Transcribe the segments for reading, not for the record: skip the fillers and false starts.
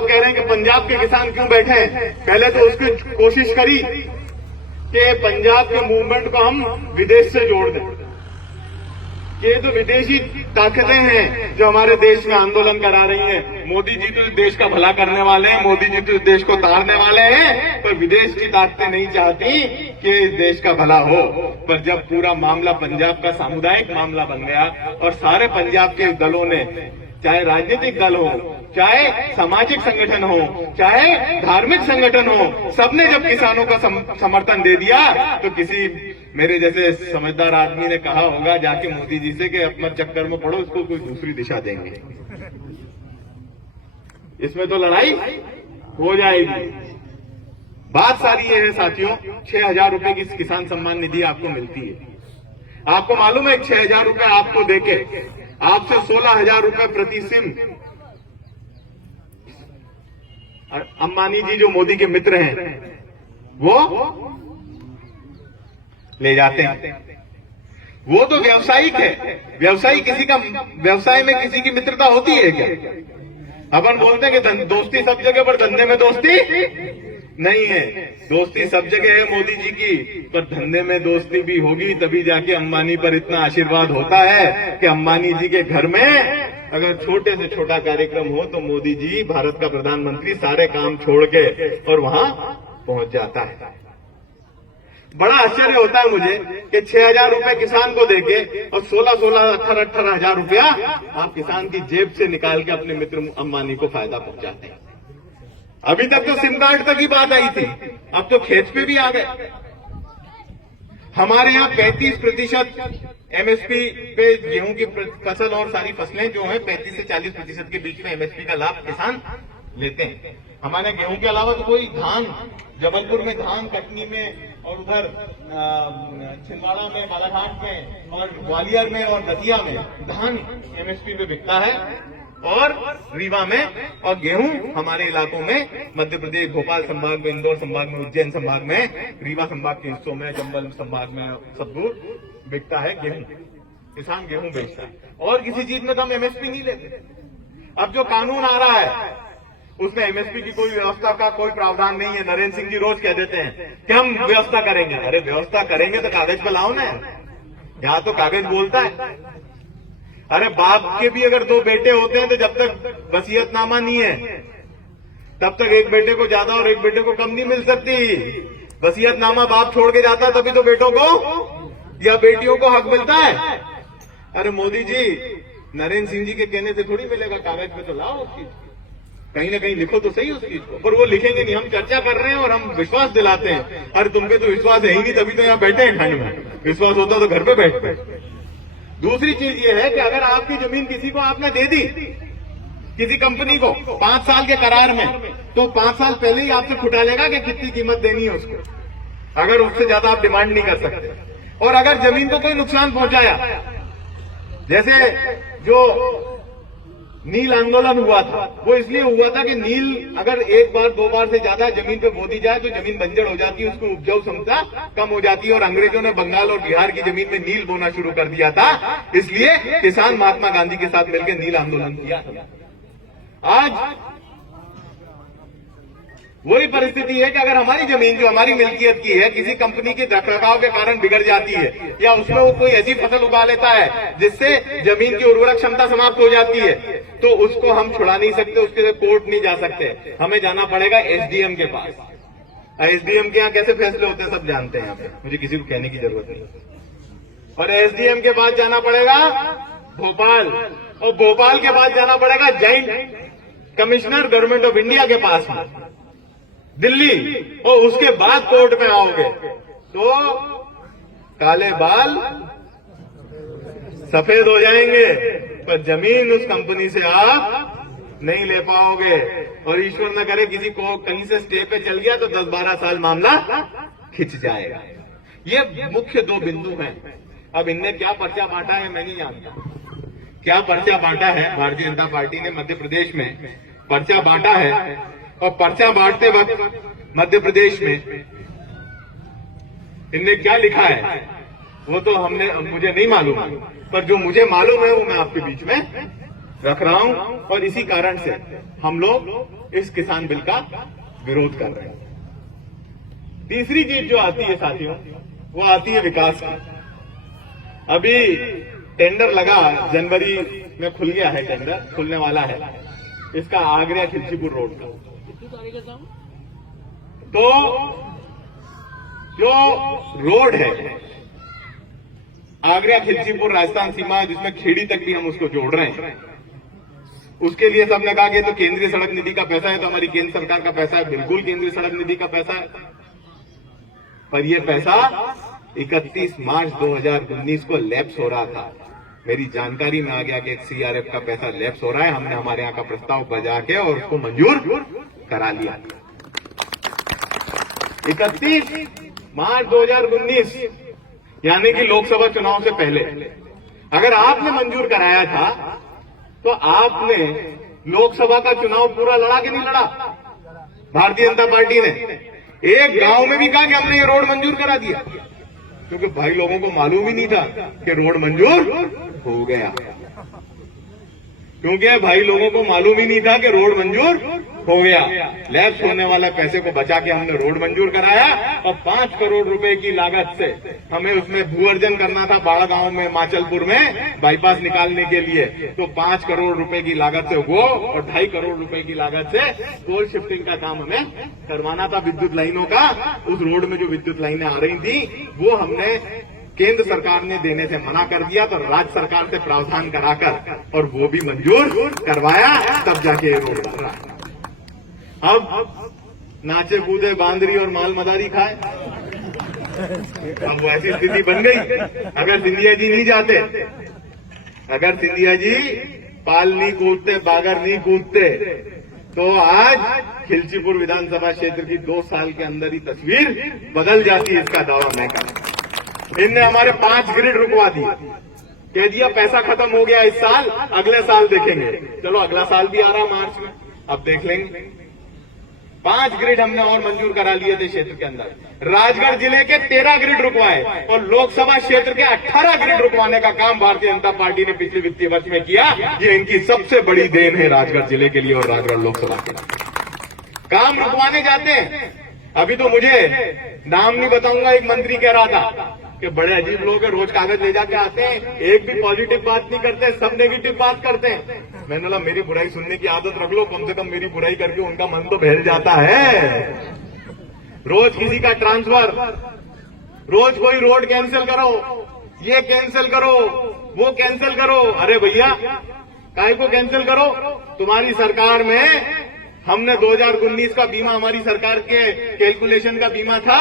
आप कह रहे हैं कि पंजाब के किसान क्यों बैठे हैं, पहले तो उसकी कोशिश करी कि पंजाब के मूवमेंट को हम विदेश से जोड़ दें। ये तो विदेशी ताकतें हैं जो हमारे देश में आंदोलन करा रही हैं। मोदी जी तो इस देश का भला करने वाले हैं, मोदी जी तो इस देश को तारने वाले हैं, पर विदेश की ताकतें नहीं चाहती कि इस देश का भला हो। पर जब पूरा मामला पंजाब का सामुदायिक मामला बन गया और सारे पंजाब के दलों ने, चाहे राजनीतिक दल हो, चाहे सामाजिक संगठन हो, चाहे धार्मिक संगठन हो, सबने जब किसानों का समर्थन दे दिया तो किसी मेरे जैसे समझदार आदमी ने कहा होगा जाके मोदी जी से कि अपना चक्कर में पड़ो, इसको कोई दूसरी दिशा देंगे। इसमें तो लड़ाई हो जाएगी। बात सारी ये है साथियों, 6,000 रुपए की किसान सम्मान निधि आपको मिलती है। आपको मालूम है 6,000 रुपए आपको देके आपसे 16,000 रुपए प्रति सिम अंबानी जी जो मोदी के मित्र हैं वो ले जाते हैं। वो तो व्यावसायिक है। व्यवसायी किसी का, व्यवसाय में किसी की मित्रता होती है क्या? अपन बोलते हैं कि दोस्ती सब जगह, पर धंधे में दोस्ती नहीं है। दोस्ती सब जगह है मोदी जी की, पर धंधे में दोस्ती भी होगी तभी जाके अंबानी पर इतना आशीर्वाद होता है कि अंबानी जी के घर में अगर छोटे से छोटा कार्यक्रम हो तो मोदी जी, भारत का प्रधानमंत्री, सारे काम छोड़ के और वहां पहुंच जाता है। बड़ा आश्चर्य होता है मुझे कि 6,000 रुपए किसान को देके और 16,000, 18,000 रुपया आप किसान की जेब से निकाल के अपने मित्र अंबानी को फायदा पहुंचाते हैं। अभी तक तो सिम कार्ड तक ही बात आई थी, अब तो खेत पे भी आ गए। हमारे यहाँ 35% एमएसपी पे गेहूं की फसल और सारी फसलें जो है 35 से 40% के बीच में एमएसपी का लाभ किसान लेते हैं। हमारे गेहूं के अलावा तो कोई धान, जबलपुर में धान, कटनी में और उधर छिंदवाड़ा में, बालाघाट में और ग्वालियर में और दतिया में धान एमएसपी पे बिकता है और रीवा में, और गेहूं हमारे इलाकों में मध्य प्रदेश, भोपाल संभाग में, इंदौर संभाग में, उज्जैन संभाग में, रीवा संभाग के हिस्सों में, चंबल संभाग में सब दूर बिकता है गेहूं। किसान गेहूं बेचता है और किसी चीज में तो हम एमएसपी नहीं लेते। अब जो कानून आ रहा है उसमें एमएसपी की कोई व्यवस्था का कोई प्रावधान नहीं है। नरेंद्र सिंह जी रोज कह देते हैं कि हम व्यवस्था करेंगे। अरे व्यवस्था करेंगे तो कागज पे लाओ ना, यहाँ तो कागज बोलता है। अरे बाप के भी अगर 2 बेटे होते हैं तो जब तक वसीयतनामा नहीं है तब तक एक बेटे को ज्यादा और एक बेटे को कम नहीं मिल सकती। वसीयतनामा बाप छोड़ के जाता है तभी तो बेटों को या बेटियों को हक मिलता है। अरे मोदी जी, नरेंद्र सिंह जी के कहने से थोड़ी मिलेगा, कागज पे तो लाओ उस चीज, कहीं ना कहीं लिखो तो सही उस चीज को। पर वो लिखेंगे नहीं, हम चर्चा कर रहे हैं और हम विश्वास दिलाते हैं। अरे तुमके तो विश्वास है ही नहीं, तभी तो यहाँ बैठे हैं ठंड में। विश्वास होता तो घर पे बैठते। दूसरी चीज ये है कि अगर आपकी जमीन किसी को आपने दे दी, किसी कंपनी को 5 साल के करार में, तो 5 साल पहले ही आपसे खुटा लेगा कि कितनी कीमत देनी है उसको, अगर उससे ज्यादा आप डिमांड नहीं कर सकते। और अगर जमीन को कोई नुकसान पहुंचाया, जैसे जो नील आंदोलन हुआ था, वो इसलिए हुआ था कि नील अगर 1 बार 2 बार से ज्यादा जमीन पे बो दी जाए तो जमीन बंजर हो जाती है, उसको उपजाऊ क्षमता कम हो जाती है। और अंग्रेजों ने बंगाल और बिहार की जमीन में नील बोना शुरू कर दिया था, इसलिए किसान महात्मा गांधी के साथ मिलकर नील आंदोलन किया था। आज वही परिस्थिति है कि अगर हमारी जमीन जो हमारी मिल्कियत की है किसी कंपनी के रखरखाव के कारण बिगड़ जाती है, या उसमें वो कोई ऐसी फसल उगा लेता है जिससे जमीन की उर्वरक क्षमता समाप्त हो जाती है, तो उसको हम छुड़ा नहीं सकते, उसके लिए कोर्ट नहीं जा सकते, हमें जाना पड़ेगा एसडीएम के पास। एसडीएम के यहाँ कैसे फैसले होते हैं सब जानते हैं, यहाँ पे मुझे किसी को कहने की जरूरत नहीं। और एसडीएम के पास जाना पड़ेगा भोपाल, और भोपाल के पास जाना पड़ेगा joint commissioner government of India के पास में दिल्ली, और उसके बाद कोर्ट में आओगे तो काले बाल सफेद हो जाएंगे, पर जमीन उस कंपनी से आप नहीं ले पाओगे। और ईश्वर न करे किसी को कहीं से स्टे पे चल गया तो 10-12 साल मामला खिंच जाएगा। ये मुख्य 2 बिंदु हैं। अब इनने क्या पर्चा बांटा है मैं नहीं जानता, क्या पर्चा बांटा है। भारतीय जनता पार्टी ने मध्य प्रदेश में पर्चा बांटा है, और पर्चा बांटते वक्त मध्य प्रदेश में इनने क्या लिखा है वो तो मुझे नहीं मालूम, पर जो मुझे मालूम है वो मैं आपके बीच में रख रहा हूं और इसी कारण से हम लोग इस किसान बिल का विरोध कर रहे हैं। तीसरी चीज जो आती है साथियों, वो आती है विकास की। अभी टेंडर लगा, जनवरी में खुल गया है, टेंडर खुलने वाला है इसका, आगरा खिलचीपुर रोड का। तो जो रोड है आगरा खिलचीपुर राजस्थान सीमा, जिसमें खेड़ी तक भी हम उसको जोड़ रहे हैं, उसके लिए सबने कहा कि तो केंद्रीय सड़क निधि का पैसा है, तो हमारी केंद्र सरकार का पैसा है। बिल्कुल केंद्रीय सड़क निधि का पैसा है, पर यह पैसा 31 मार्च 2019 को लैप्स हो रहा था। मेरी जानकारी में आ गया कि सीआरएफ का पैसा लैप्स हो रहा है। हमने हमारे यहां का प्रस्ताव बजा के और उसको मंजूर करा लिया। 31 मार्च 2019 यानी कि लोकसभा चुनाव से पहले अगर आपने मंजूर कराया था तो आपने लोकसभा का चुनाव पूरा लड़ा कि नहीं लड़ा? भारतीय जनता पार्टी ने एक गांव में भी कहा कि हमने ये रोड मंजूर करा दिया, क्योंकि भाई लोगों को मालूम ही नहीं था कि रोड मंजूर हो गया। क्योंकि भाई लोगों को मालूम ही नहीं था कि रोड मंजूर हो गया। लैप्स होने वाले पैसे को बचा के हमने रोड मंजूर कराया और 5 करोड़ रुपए की लागत से हमें उसमें भूअर्जन करना था बाड़ा गांव में, माचलपुर में बाईपास निकालने के लिए। तो 5 करोड़ रुपए की लागत से वो और 2.5 करोड़ रुपए की लागत से पोल शिफ्टिंग का काम हमें करवाना था विद्युत लाइनों का। उस रोड में जो विद्युत लाइनें आ रही थी वो हमने केंद्र सरकार ने देने से मना कर दिया, तो राज्य सरकार से प्रावधान कराकर और वो भी मंजूर करवाया, तब जाके ये रोड बन रहा है। अब नाचे कूदे बांदरी और माल मदारी खाए, अब वैसी स्थिति बन गई। अगर सिंधिया जी नहीं जाते, अगर सिंधिया जी पाल नहीं कूदते, बागर नहीं कूदते, तो आज खिलचीपुर विधानसभा क्षेत्र की 2 साल के अंदर ही तस्वीर बदल जाती है। इसका दावा मैं करता हूं। इनने हमारे 5 ग्रिड रुकवा दिए, कह दिया पैसा खत्म हो गया इस साल, अगले साल देखेंगे। चलो अगला साल भी आ रहा मार्च में, अब देख लेंगे। 5 ग्रिड हमने और मंजूर करा लिए थे क्षेत्र के अंदर। राजगढ़ जिले के 13 ग्रिड रुकवाए और लोकसभा क्षेत्र के 18 ग्रिड रुकवाने का काम भारतीय जनता पार्टी ने पिछले वित्तीय वर्ष में किया। ये इनकी सबसे बड़ी देन है राजगढ़ जिले के लिए और राजगढ़ लोकसभा के लिए। काम रुकवाने जाते हैं। अभी तो मुझे नाम नहीं बताऊंगा, एक मंत्री कह रहा था कि बड़े अजीब लोग हैं, रोज कागज ले जाके आते हैं, एक भी पॉजिटिव बात नहीं करते, सब नेगेटिव बात करते हैं। मैंने बोला मेरी बुराई सुनने की आदत रख लो, कम से कम मेरी बुराई करके उनका मन तो बहल जाता है। रोज किसी का ट्रांसफर, रोज कोई रोड कैंसिल करो, ये कैंसिल करो, वो कैंसिल करो। अरे भैया काहे को कैंसिल करो? तुम्हारी सरकार में हमने 2019 का बीमा, हमारी सरकार के कैलकुलेशन का बीमा था,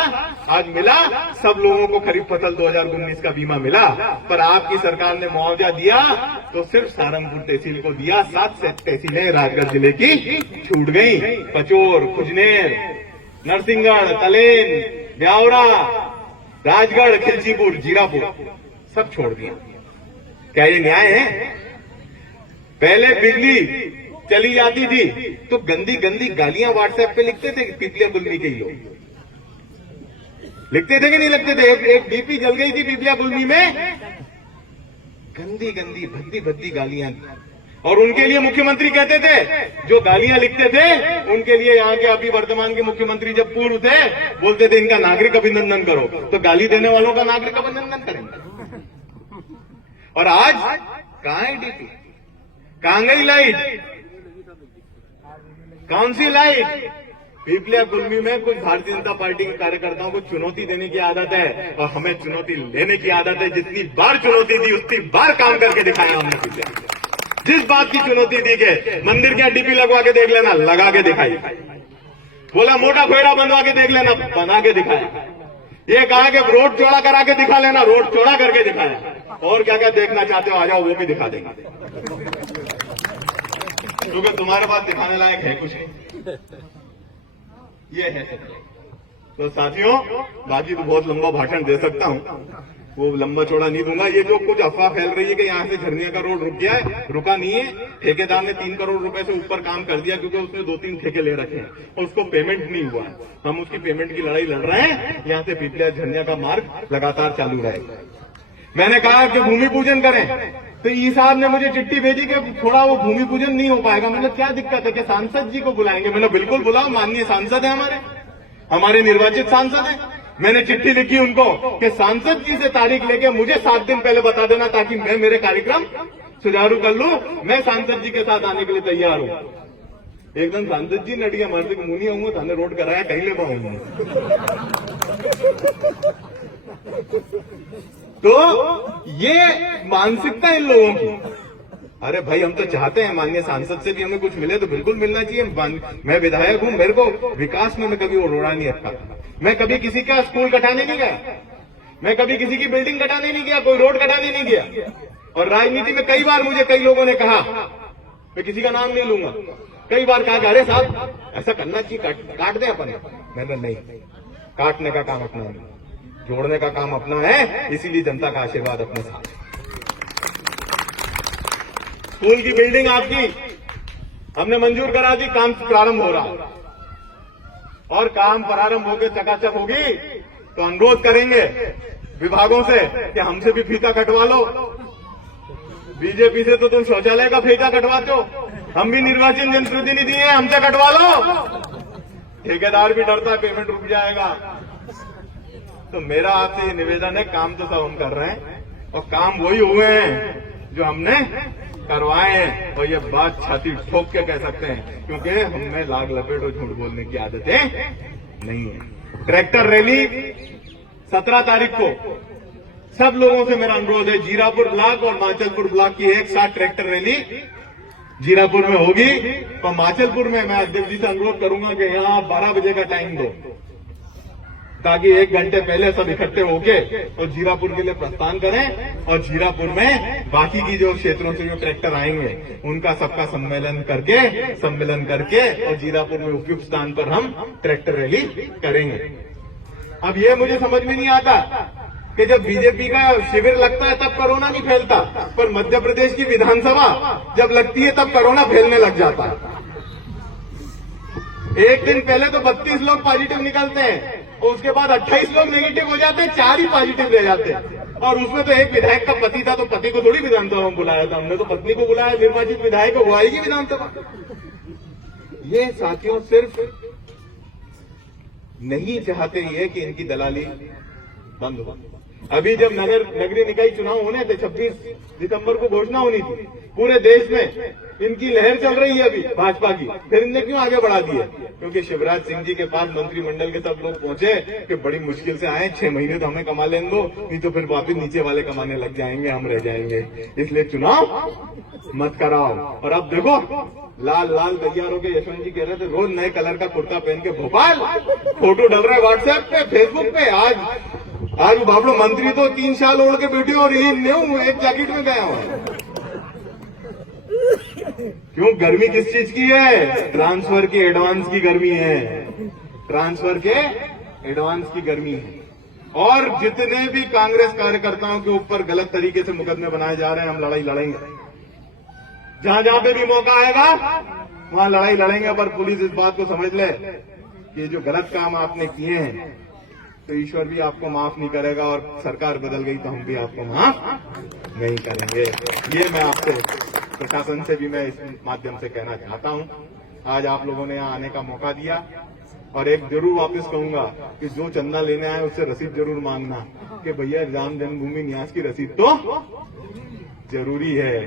आज मिला सब लोगों को खरीफ फसल 2019 का बीमा मिला, पर आपकी सरकार ने मुआवजा दिया तो सिर्फ सहारनपुर तहसील को दिया। 7 तहसीलें राजगढ़ जिले की छूट गई। पचोर, खुजनेर, नरसिंहगढ़, तलेन, ब्यावरा, राजगढ़, खिलचीपुर, जीरापुर सब छोड़ दिया। क्या ये न्याय है? पहले बिजली चली जाती थी तो गंदी गंदी गालियां व्हाट्सएप पे लिखते थे पीपलिया बुल्मी के लोग, लिखते थे कि नहीं लिखते थे? एक डीपी जल गई थी पीपलिया बुल्मी में, गंदी गंदी भद्दी भद्दी गालियां, और उनके लिए मुख्यमंत्री कहते थे, जो गालियां लिखते थे उनके लिए यहाँ के अभी वर्तमान के मुख्यमंत्री जब पूर्व थे बोलते थे इनका नागरिक अभिनंदन करो, तो गाली देने वालों का नागरिक अभिनंदन करेंगे। और आज कहां है डीपी, कहां गई लाइट, कौन सी लाइट? पीपलिया कुल्मी में कुछ भारतीय जनता पार्टी के कार्यकर्ताओं को चुनौती देने की आदत है और हमें चुनौती लेने की आदत है। जितनी बार चुनौती दी उतनी बार काम करके दिखाया हमने पीपलिया। जिस बात की चुनौती दी के मंदिर के डीपी लगवा के देख लेना, लगा के दिखाई। बोला मोटा खोड़ा बनवा के देख लेना, बना के दिखाया। ये कहा कि रोड चौड़ा करा के दिखा लेना, रोड चौड़ा करके दिखाया। और क्या क्या देखना चाहते हो आ जाओ, वो भी दिखा देंगे, क्योंकि तुम्हारे पास दिखाने लायक है कुछ नहीं। ये है तो साथियों, बाकी तो बहुत लंबा भाषण दे सकता हूं, वो लंबा चौड़ा नहीं दूंगा। ये जो कुछ अफवाह फैल रही है कि यहां से झरनिया का रोड रुक गया है, रुका नहीं है। ठेकेदार ने 3 करोड़ रुपए से ऊपर काम कर दिया क्योंकि उसने 2-3 ठेके ले रखे हैं और उसको पेमेंट नहीं हुआ है। हम उसकी पेमेंट की लड़ाई लड़ रहे हैं। यहां से पीपलिया झरनिया का मार्ग लगातार चालू रहेगा। मैंने कहा कि भूमि पूजन करें, तो ई साहब ने मुझे चिट्ठी भेजी कि थोड़ा वो भूमि पूजन नहीं हो पाएगा। मैंने क्या दिक्कत है कि सांसद जी को बुलाएंगे। मैंने बिल्कुल बुलाओ, माननीय सांसद है, हमारे निर्वाचित सांसद है। मैंने चिट्ठी लिखी उनको कि सांसद जी से तारीख लेके मुझे 7 दिन पहले बता देना ताकि मैं मेरे कार्यक्रम सुचारू कर लूं। मैं सांसद जी के साथ आने के लिए तैयार हूं। एकदम सांसद जी नटिया मारते मुनी आऊंगा, थाने रोड कराया कहीं ले पाऊंगा। तो ये मानसिकता इन लोगों की। अरे भाई, हम तो चाहते हैं माननीय सांसद से भी हमें कुछ मिले तो बिल्कुल मिलना चाहिए। मैं विधायक हूं, मेरे को विकास में मैं कभी वो रोड़ा नहीं रखा। मैं कभी किसी का स्कूल कटाने नहीं गया, मैं कभी किसी की बिल्डिंग कटाने नहीं गया, कोई रोड कटाने नहीं गया। और राजनीति में कई बार मुझे कई लोगों ने कहा, मैं किसी का नाम नहीं लूंगा, कई बार कहा कि अरे साहब ऐसा करना चाहिए, काट दें अपन। मैंने नहीं, काटने का काम अपना नहीं, जोड़ने का काम अपना है। इसीलिए जनता का आशीर्वाद अपने साथ। स्कूल की बिल्डिंग आपकी हमने मंजूर करा दी, काम प्रारंभ हो रहा। और काम प्रारंभ होकर चकाचक होगी तो अनुरोध करेंगे विभागों से कि हमसे भी फीता कटवा लो। बीजेपी से तो तुम शौचालय का फीता कटवाते हो, हम भी निर्वाचित जनप्रतिनिधि हैं, हमसे कटवा लो। ठेकेदार भी डरता है पेमेंट रुक जाएगा। तो मेरा आपसे ये निवेदन है, काम तो सब हम कर रहे हैं और काम वही हुए हैं जो हमने करवाए हैं। और ये बात छाती ठोक के कह सकते हैं क्योंकि हमें लाग लपेट और झूठ बोलने की आदतें नहीं है। ट्रैक्टर रैली 17 तारीख को सब लोगों से मेरा अनुरोध है, जीरापुर ब्लॉक और माचलपुर ब्लॉक की एक साथ ट्रैक्टर रैली जीरापुर में होगी। तो माचलपुर में मैं अध्यक्ष जी से अनुरोध करूंगा कि यहां 12 बजे का टाइम दो ताकि 1 घंटे पहले सब इकट्ठे होके और जीरापुर के लिए प्रस्थान करें। और जीरापुर में बाकी की जो क्षेत्रों से जो ट्रैक्टर आएंगे उनका सबका सम्मेलन करके और जीरापुर में उपयुक्त स्थान पर हम ट्रैक्टर रैली करेंगे। अब ये मुझे समझ में नहीं आता कि जब बीजेपी का शिविर लगता है तब कोरोना नहीं फैलता, पर मध्य प्रदेश की विधानसभा जब लगती है तब कोरोना फैलने लग जाता है। एक दिन पहले तो 32 लोग पॉजिटिव निकलते हैं और उसके बाद 28 लोग नेगेटिव हो जाते हैं, 4 ही पॉजिटिव ले जाते हैं। और उसमें तो एक विधायक का पति था, तो पति को थोड़ी विधानसभा में बुलाया था, हमने तो पत्नी को बुलाया। निर्वाचित विधायक को बुलाएगी विधानसभा। ये साथियों सिर्फ नहीं चाहते ये कि इनकी दलाली बंद हो। अभी जब नगरीय निकाय चुनाव होने थे, 26 दिसंबर को घोषणा होनी थी, पूरे देश में इनकी लहर चल रही है अभी भाजपा की। फिर इनने क्यों आगे बढ़ा दी है? क्योंकि शिवराज सिंह जी के पास मंत्रिमंडल के सब लोग पहुंचे कि बड़ी मुश्किल से आए, 6 महीने तो हमें कमा लेने दो, नहीं तो फिर वापिस नीचे वाले कमाने लग जाएंगे, हम रह जाएंगे। इसलिए चुनाव मत कराओ। और अब देखो लाल लाल तैयार होकर यशवंत जी कह रहे थे रोज नए कलर का कुर्ता पहन के भोपाल फोटो डल रहा है व्हाट्सएप पे, फेसबुक पे। आज बाबड़ो मंत्री तो 3 साल ओढ़ के बैठे और ये न्यू एक जैकेट में गया हुआ। क्यों? गर्मी किस चीज की है? ट्रांसफर के एडवांस की गर्मी है, ट्रांसफर के एडवांस की गर्मी है। और जितने भी कांग्रेस कार्यकर्ताओं के ऊपर गलत तरीके से मुकदमे बनाए जा रहे हैं, हम लड़ाई लड़ेंगे। जहां जहां पे भी मौका आएगा वहां लड़ाई लड़ेंगे। पर पुलिस इस बात को समझ ले कि जो गलत काम आपने किए हैं तो ईश्वर भी आपको माफ नहीं करेगा, और सरकार बदल गई तो हम भी आपको माफ नहीं करेंगे। ये मैं आपसे प्रशासन से भी मैं इस माध्यम से कहना चाहता हूं। आज आप लोगों ने यहाँ आने का मौका दिया, और एक जरूर वापस कहूंगा कि जो चंदा लेने आए उससे रसीद जरूर मांगना कि भैया राम जन्मभूमि न्यास की रसीद तो जरूरी है।